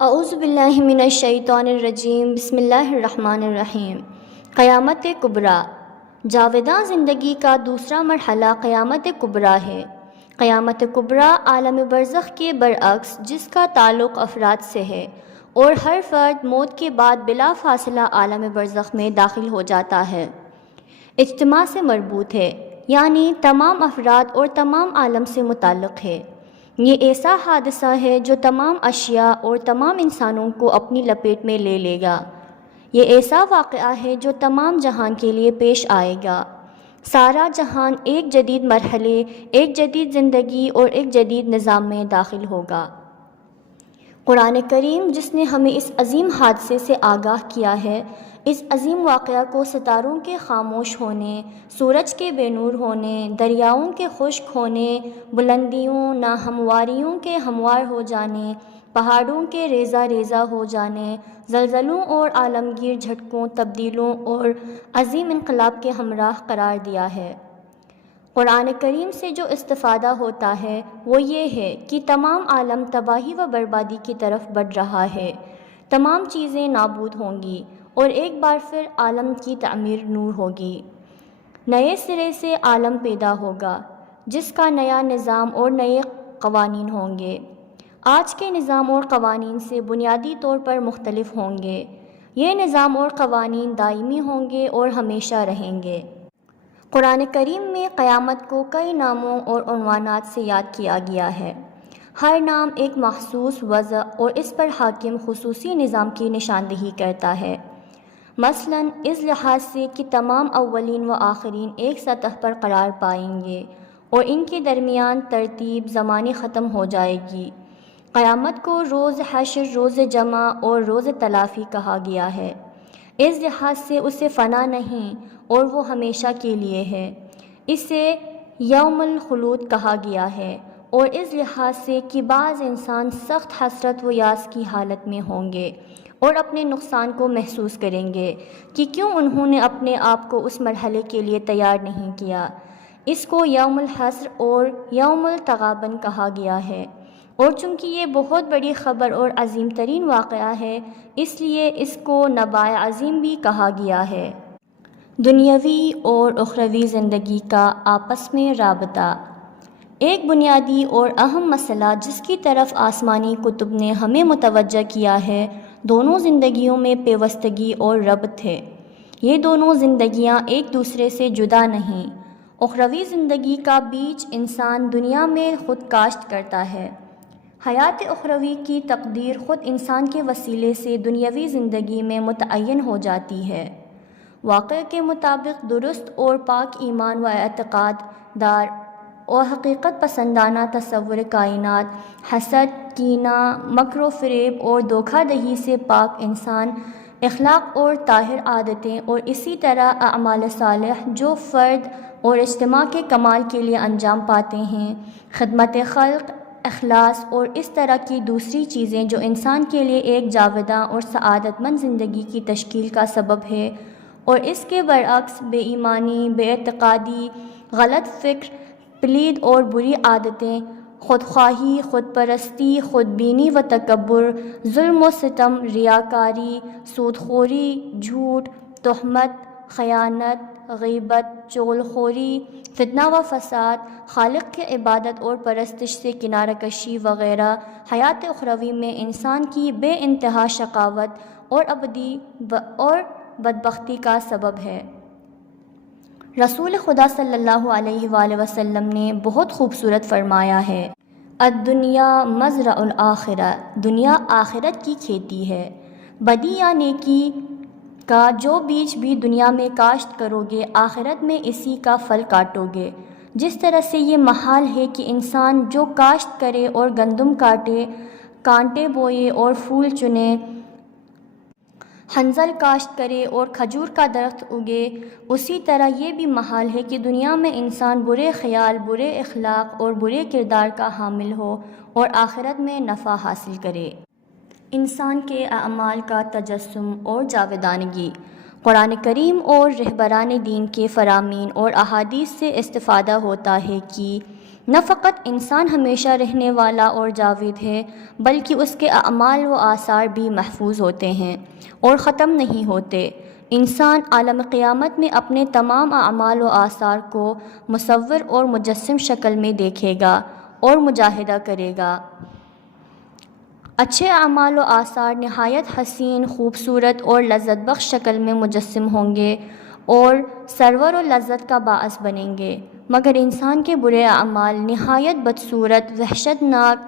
اعوذ باللہ من الشیطان الرجیم، بسم اللہ الرحمن الرحیم۔ قیامت کبریٰ۔ جاوداں زندگی کا دوسرا مرحلہ قیامت کبریٰ ہے۔ قیامت کبریٰ عالم برزخ کے برعکس، جس کا تعلق افراد سے ہے، اور ہر فرد موت کے بعد بلا فاصلہ عالم برزخ میں داخل ہو جاتا ہے، اجتماع سے مربوط ہے، یعنی تمام افراد اور تمام عالم سے متعلق ہے۔ یہ ایسا حادثہ ہے جو تمام اشیاء اور تمام انسانوں کو اپنی لپیٹ میں لے لے گا۔ یہ ایسا واقعہ ہے جو تمام جہان کے لیے پیش آئے گا۔ سارا جہان ایک جدید مرحلے، ایک جدید زندگی اور ایک جدید نظام میں داخل ہوگا۔ قرآن کریم، جس نے ہمیں اس عظیم حادثے سے آگاہ کیا ہے، اس عظیم واقعہ کو ستاروں کے خاموش ہونے، سورج کے بے نور ہونے، دریاؤں کے خشک ہونے، بلندیوں ناہمواریوں کے ہموار ہو جانے، پہاڑوں کے ریزہ ریزہ ہو جانے، زلزلوں اور عالمگیر جھٹکوں، تبدیلیوں اور عظیم انقلاب کے ہمراہ قرار دیا ہے۔ قرآن کریم سے جو استفادہ ہوتا ہے وہ یہ ہے کہ تمام عالم تباہی و بربادی کی طرف بڑھ رہا ہے، تمام چیزیں نابود ہوں گی اور ایک بار پھر عالم کی تعمیر نور ہوگی، نئے سرے سے عالم پیدا ہوگا جس کا نیا نظام اور نئے قوانین ہوں گے، آج کے نظام اور قوانین سے بنیادی طور پر مختلف ہوں گے۔ یہ نظام اور قوانین دائمی ہوں گے اور ہمیشہ رہیں گے۔ قرآن کریم میں قیامت کو کئی ناموں اور عنوانات سے یاد کیا گیا ہے۔ ہر نام ایک مخصوص وضع اور اس پر حاکم خصوصی نظام کی نشاندہی کرتا ہے۔ مثلاً اس لحاظ سے کہ تمام اولین و آخرین ایک سطح پر قرار پائیں گے اور ان کے درمیان ترتیب زمانی ختم ہو جائے گی۔ قیامت کو روز حشر، روز جمع اور روز تلافی کہا گیا ہے، اس لحاظ سے اسے فنا نہیں اور وہ ہمیشہ کے لیے ہے۔ اسے یوم الخلود کہا گیا ہے، اور اس لحاظ سے کہ بعض انسان سخت حسرت و یاس کی حالت میں ہوں گے اور اپنے نقصان کو محسوس کریں گے کہ کیوں انہوں نے اپنے آپ کو اس مرحلے کے لیے تیار نہیں کیا۔ اس کو یوم الحسر اور یوم التغابن کہا گیا ہے، اور چونکہ یہ بہت بڑی خبر اور عظیم ترین واقعہ ہے، اس لیے اس کو نبأ عظیم بھی کہا گیا ہے۔ دنیاوی اور اخروی زندگی کا آپس میں رابطہ۔ ایک بنیادی اور اہم مسئلہ جس کی طرف آسمانی کتب نے ہمیں متوجہ کیا ہے، دونوں زندگیوں میں پیوستگی اور ربط ہے۔ یہ دونوں زندگیاں ایک دوسرے سے جدا نہیں۔ اخروی زندگی کا بیج انسان دنیا میں خود کاشت کرتا ہے۔ حیات اخروی کی تقدیر خود انسان کے وسیلے سے دنیاوی زندگی میں متعین ہو جاتی ہے۔ واقعہ کے مطابق درست اور پاک ایمان و اعتقاد دار اور حقیقت پسندانہ تصور کائنات، حسد، کینہ، مکر و فریب اور دھوکہ دہی سے پاک انسان، اخلاق اور طاہر عادتیں اور اسی طرح اعمال صالح جو فرد اور اجتماع کے کمال کے لیے انجام پاتے ہیں، خدمت خلق، اخلاص اور اس طرح کی دوسری چیزیں جو انسان کے لیے ایک جاوداں اور سعادت مند زندگی کی تشکیل کا سبب ہے، اور اس کے برعکس بے ایمانی، بے اعتقادی، غلط فکر، پلید اور بری عادتیں، خودخواہی، خود پرستی، خود بینی و تکبر، ظلم و ستم، ریاکاری، سودخوری، جھوٹ، تہمت، خیانت، غیبت، چغل خوری، فتنہ و فساد، خالق کے عبادت اور پرستش سے کنارہ کشی وغیرہ حیات اخروی میں انسان کی بے انتہا شقاوت اور ابدی اور بدبختی کا سبب ہے۔ رسول خدا صلی اللہ علیہ وآلہ وسلم نے بہت خوبصورت فرمایا ہے، الدنیا مزرع الآخرہ، دنیا آخرت کی کھیتی ہے۔ بدی یا نیکی کا جو بیج بھی دنیا میں کاشت کرو گے، آخرت میں اسی کا پھل کاٹو گے۔ جس طرح سے یہ محال ہے کہ انسان جو کاشت کرے اور گندم کاٹے، کانٹے بوئے اور پھول چنے، حنظل کاشت کرے اور کھجور کا درخت اگے، اسی طرح یہ بھی محال ہے کہ دنیا میں انسان برے خیال، برے اخلاق اور برے کردار کا حامل ہو اور آخرت میں نفع حاصل کرے۔ انسان کے اعمال کا تجسم اور جاودانگی۔ قرآن کریم اور رہبران دین کے فرامین اور احادیث سے استفادہ ہوتا ہے کہ نہ فقط انسان ہمیشہ رہنے والا اور جاوید ہے، بلکہ اس کے اعمال و آثار بھی محفوظ ہوتے ہیں اور ختم نہیں ہوتے۔ انسان عالم قیامت میں اپنے تمام اعمال و آثار کو مصور اور مجسم شکل میں دیکھے گا اور مشاہدہ کرے گا۔ اچھے اعمال و آثار نہایت حسین، خوبصورت اور لذت بخش شکل میں مجسم ہوں گے اور سرور و لذت کا باعث بنیں گے، مگر انسان کے برے اعمال نہایت بدصورت، وحشت ناک،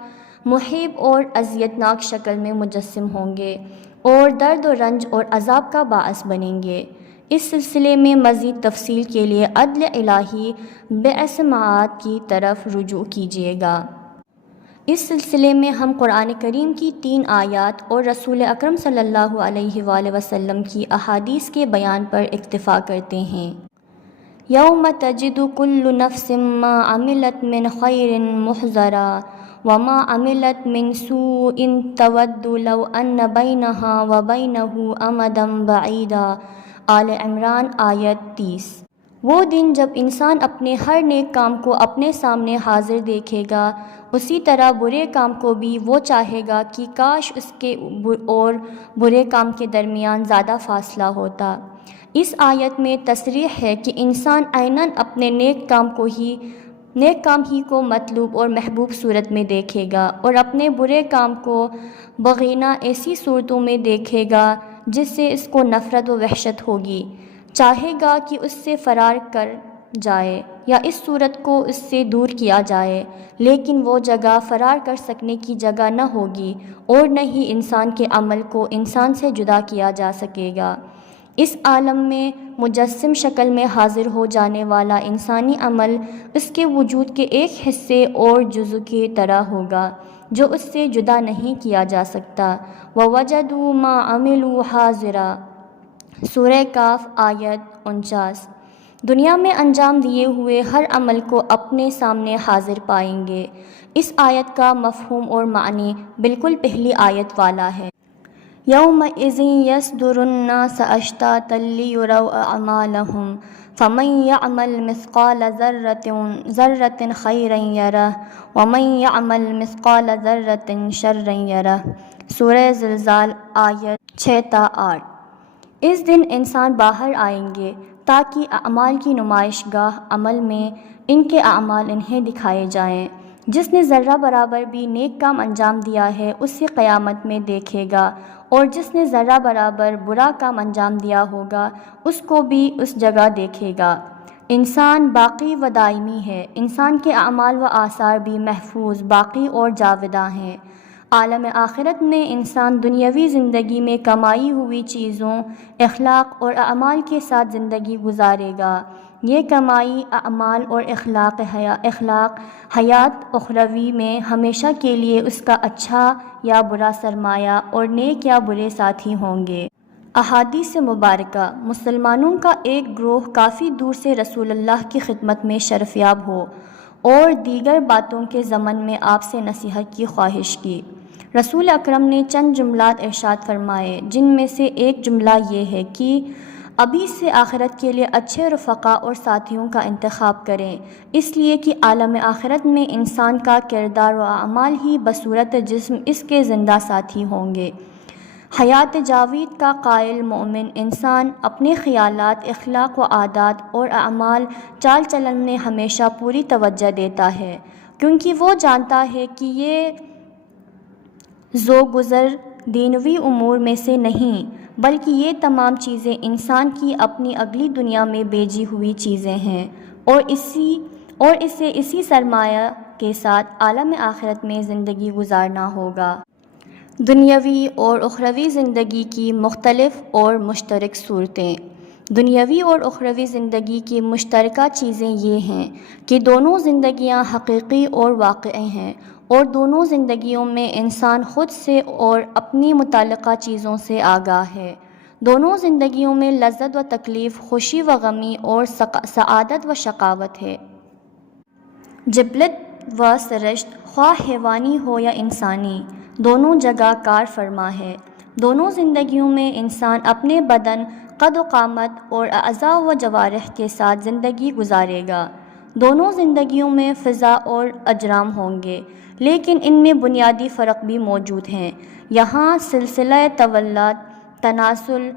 محیب اور اذیت ناک شکل میں مجسم ہوں گے اور درد و رنج اور عذاب کا باعث بنیں گے۔ اس سلسلے میں مزید تفصیل کے لیے عدل الہی بعث معاد کی طرف رجوع کیجیے گا۔ اس سلسلے میں ہم قرآن کریم کی 3 آیات اور رسول اکرم صلی اللہ علیہ وآلہ وسلم کی احادیث کے بیان پر اکتفا کرتے ہیں۔ یوم تجد کل نفس ما عملت من خیر محضرا وما عملت من سوء تود لو ان بینہا وبینہ امدا بعیدا۔ آل عمران آیت 30۔ وہ دن جب انسان اپنے ہر نیک کام کو اپنے سامنے حاضر دیکھے گا، اسی طرح برے کام کو بھی وہ چاہے گا کہ کاش اس کے اور برے کام کے درمیان زیادہ فاصلہ ہوتا۔ اس آیت میں تصریح ہے کہ انسان عیناً اپنے نیک کام ہی کو مطلوب اور محبوب صورت میں دیکھے گا اور اپنے برے کام کو بغینہ ایسی صورتوں میں دیکھے گا جس سے اس کو نفرت و وحشت ہوگی، چاہے گا کہ اس سے فرار کر جائے یا اس صورت کو اس سے دور کیا جائے، لیکن وہ جگہ فرار کر سکنے کی جگہ نہ ہوگی اور نہ ہی انسان کے عمل کو انسان سے جدا کیا جا سکے گا۔ اس عالم میں مجسم شکل میں حاضر ہو جانے والا انسانی عمل اس کے وجود کے ایک حصے اور جزو کی طرح ہوگا جو اس سے جدا نہیں کیا جا سکتا۔ وَوَجَدُوا مَا عَمِلُوا حَاضِرًا، سورہ کاف آیت 49۔ دنیا میں انجام دیے ہوئے ہر عمل کو اپنے سامنے حاضر پائیں گے۔ اس آیت کا مفہوم اور معنی بالکل پہلی آیت والا ہے۔ یومئذ یصدر الناس اشتاتا لیروا اعمالهم فمن یعمل مثقال ذرة خیرا یرہ ومن یعمل مثقال ذرة شرا یرہ۔ سورہ زلزال آیت 6 تا 8۔ اس دن انسان باہر آئیں گے تاکہ اعمال کی نمائش گاہ عمل میں ان کے اعمال انہیں دکھائے جائیں۔ جس نے ذرہ برابر بھی نیک کام انجام دیا ہے اسے قیامت میں دیکھے گا، اور جس نے ذرہ برابر برا کام انجام دیا ہوگا اس کو بھی اس جگہ دیکھے گا۔ انسان باقی و دائمی ہے، انسان کے اعمال و آثار بھی محفوظ، باقی اور جاوداں ہیں۔ عالم آخرت میں انسان دنیاوی زندگی میں کمائی ہوئی چیزوں، اخلاق اور اعمال کے ساتھ زندگی گزارے گا۔ یہ کمائی، اعمال اور اخلاق حیات اخروی میں ہمیشہ کے لیے اس کا اچھا یا برا سرمایہ اور نیک یا برے ساتھی ہوں گے۔ احادیث مبارکہ۔ مسلمانوں کا ایک گروہ کافی دور سے رسول اللہ کی خدمت میں شرفیاب ہو اور دیگر باتوں کے ضمن میں آپ سے نصیحت کی خواہش کی۔ رسول اکرم نے چند جملات ارشاد فرمائے، جن میں سے ایک جملہ یہ ہے کہ ابھی سے آخرت کے لیے اچھے رفقا اور ساتھیوں کا انتخاب کریں، اس لیے کہ عالم آخرت میں انسان کا کردار و اعمال ہی بصورت جسم اس کے زندہ ساتھی ہوں گے۔ حیات جاوید کا قائل مومن انسان اپنے خیالات، اخلاق و عادات اور اعمال چال چلن میں ہمیشہ پوری توجہ دیتا ہے، کیونکہ وہ جانتا ہے کہ یہ زوگزر دینوی امور میں سے نہیں، بلکہ یہ تمام چیزیں انسان کی اپنی اگلی دنیا میں بھیجی ہوئی چیزیں ہیں، اور اسے اسی سرمایہ کے ساتھ عالم آخرت میں زندگی گزارنا ہوگا۔ دنیاوی اور اخروی زندگی کی مختلف اور مشترک صورتیں۔ دنیاوی اور اخروی زندگی کی مشترکہ چیزیں یہ ہیں کہ دونوں زندگیاں حقیقی اور واقعی ہیں، اور دونوں زندگیوں میں انسان خود سے اور اپنی متعلقہ چیزوں سے آگاہ ہے۔ دونوں زندگیوں میں لذت و تکلیف، خوشی و غمی اور سعادت و شقاوت ہے۔ جبلت و سرشت، خواہ حیوانی ہو یا انسانی، دونوں جگہ کار فرما ہے۔ دونوں زندگیوں میں انسان اپنے بدن، قد و قامت اور اعضاء و جوارح کے ساتھ زندگی گزارے گا۔ دونوں زندگیوں میں فضا اور اجرام ہوں گے، لیکن ان میں بنیادی فرق بھی موجود ہیں۔ یہاں سلسلہ تولد، تناسل،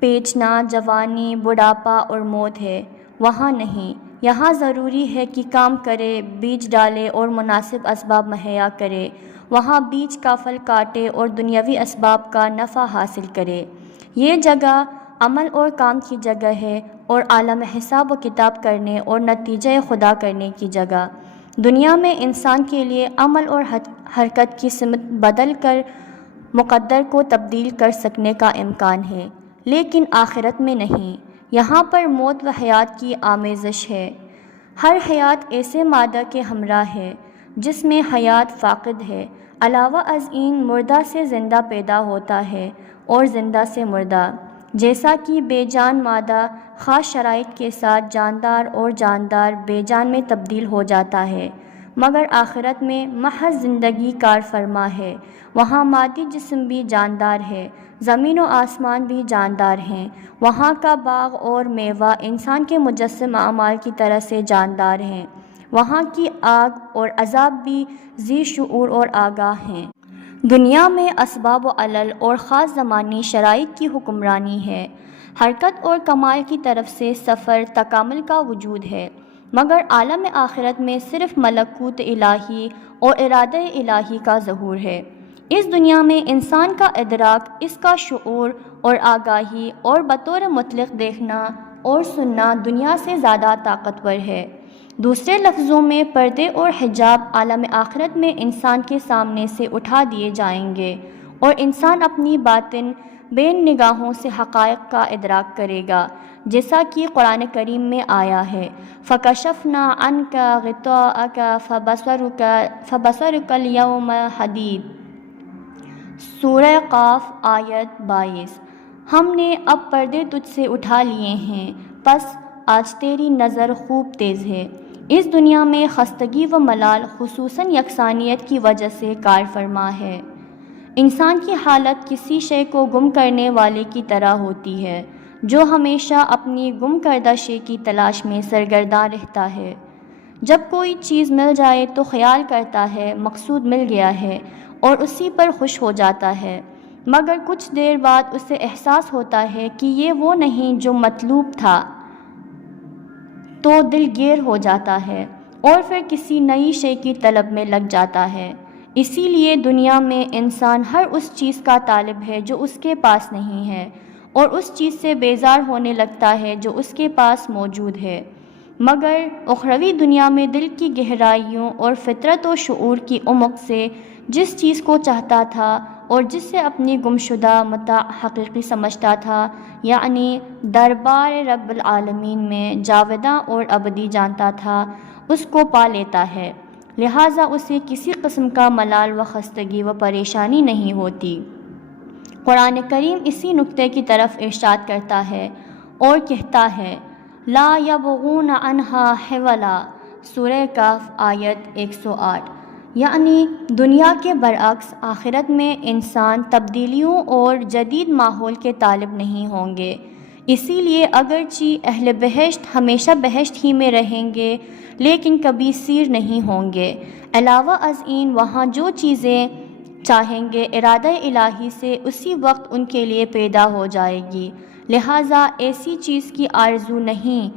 پیچنا، جوانی، بڑھاپا اور موت ہے، وہاں نہیں۔ یہاں ضروری ہے کہ کام کرے، بیج ڈالے اور مناسب اسباب مہیا کرے، وہاں بیج کا پھل کاٹے اور دنیاوی اسباب کا نفع حاصل کرے۔ یہ جگہ عمل اور کام کی جگہ ہے اور عالم حساب و کتاب کرنے اور نتیجہ خدا کرنے کی جگہ۔ دنیا میں انسان کے لیے عمل اور حرکت کی سمت بدل کر مقدر کو تبدیل کر سکنے کا امکان ہے، لیکن آخرت میں نہیں۔ یہاں پر موت و حیات کی آمیزش ہے۔ ہر حیات ایسے مادہ کے ہمراہ ہے جس میں حیات فاقد ہے۔ علاوہ ازیں مردہ سے زندہ پیدا ہوتا ہے اور زندہ سے مردہ، جیسا کہ بے جان مادہ خاص شرائط کے ساتھ جاندار اور جاندار بے جان میں تبدیل ہو جاتا ہے، مگر آخرت میں محض زندگی کار فرما ہے۔ وہاں مادی جسم بھی جاندار ہے، زمین و آسمان بھی جاندار ہیں، وہاں کا باغ اور میوہ انسان کے مجسم اعمال کی طرح سے جاندار ہیں، وہاں کی آگ اور عذاب بھی ذی شعور اور آگاہ ہیں۔ دنیا میں اسباب و علل اور خاص زمانی شرائط کی حکمرانی ہے، حرکت اور کمال کی طرف سے سفر تکامل کا وجود ہے، مگر عالم آخرت میں صرف ملکوت الہی اور ارادہ الہی کا ظہور ہے۔ اس دنیا میں انسان کا ادراک، اس کا شعور اور آگاہی اور بطور مطلق دیکھنا اور سننا دنیا سے زیادہ طاقتور ہے۔ دوسرے لفظوں میں پردے اور حجاب عالم آخرت میں انسان کے سامنے سے اٹھا دیے جائیں گے اور انسان اپنی باطن بین نگاہوں سے حقائق کا ادراک کرے گا، جیسا کہ قرآن کریم میں آیا ہے فَكَشَفْنَا عَنْكَ غِطَاءَكَ فَبَصَرُكَ الْيَوْمَ حَدِيدٌ۔ سورہ قاف آیت 22۔ ہم نے اب پردے تجھ سے اٹھا لیے ہیں، پس آج تیری نظر خوب تیز ہے۔ اس دنیا میں خستگی و ملال خصوصاً یکسانیت کی وجہ سے کار فرما ہے۔ انسان کی حالت کسی شے کو گم کرنے والے کی طرح ہوتی ہے جو ہمیشہ اپنی گم کردہ شے کی تلاش میں سرگرداں رہتا ہے۔ جب کوئی چیز مل جائے تو خیال کرتا ہے مقصود مل گیا ہے اور اسی پر خوش ہو جاتا ہے، مگر کچھ دیر بعد اسے احساس ہوتا ہے کہ یہ وہ نہیں جو مطلوب تھا، تو دل گیر ہو جاتا ہے اور پھر کسی نئی شے کی طلب میں لگ جاتا ہے۔ اسی لیے دنیا میں انسان ہر اس چیز کا طالب ہے جو اس کے پاس نہیں ہے، اور اس چیز سے بیزار ہونے لگتا ہے جو اس کے پاس موجود ہے، مگر اخروی دنیا میں دل کی گہرائیوں اور فطرت و شعور کی عمق سے جس چیز کو چاہتا تھا اور جس سے اپنی گمشدہ متاع حقیقی سمجھتا تھا، یعنی دربار رب العالمین میں جاوداں اور ابدی جانتا تھا، اس کو پا لیتا ہے، لہٰذا اسے کسی قسم کا ملال و خستگی و پریشانی نہیں ہوتی۔ قرآن کریم اسی نکتے کی طرف ارشاد کرتا ہے اور کہتا ہے لا یبغون عنہا حولا، سورہ کہف آیت 108۔ یعنی دنیا کے برعکس آخرت میں انسان تبدیلیوں اور جدید ماحول کے طالب نہیں ہوں گے۔ اسی لیے اگرچہ اہل بہشت ہمیشہ بہشت ہی میں رہیں گے لیکن کبھی سیر نہیں ہوں گے۔ علاوہ ازیں وہاں جو چیزیں چاہیں گے ارادہ الہی سے اسی وقت ان کے لیے پیدا ہو جائے گی، لہٰذا ایسی چیز کی آرزو نہیں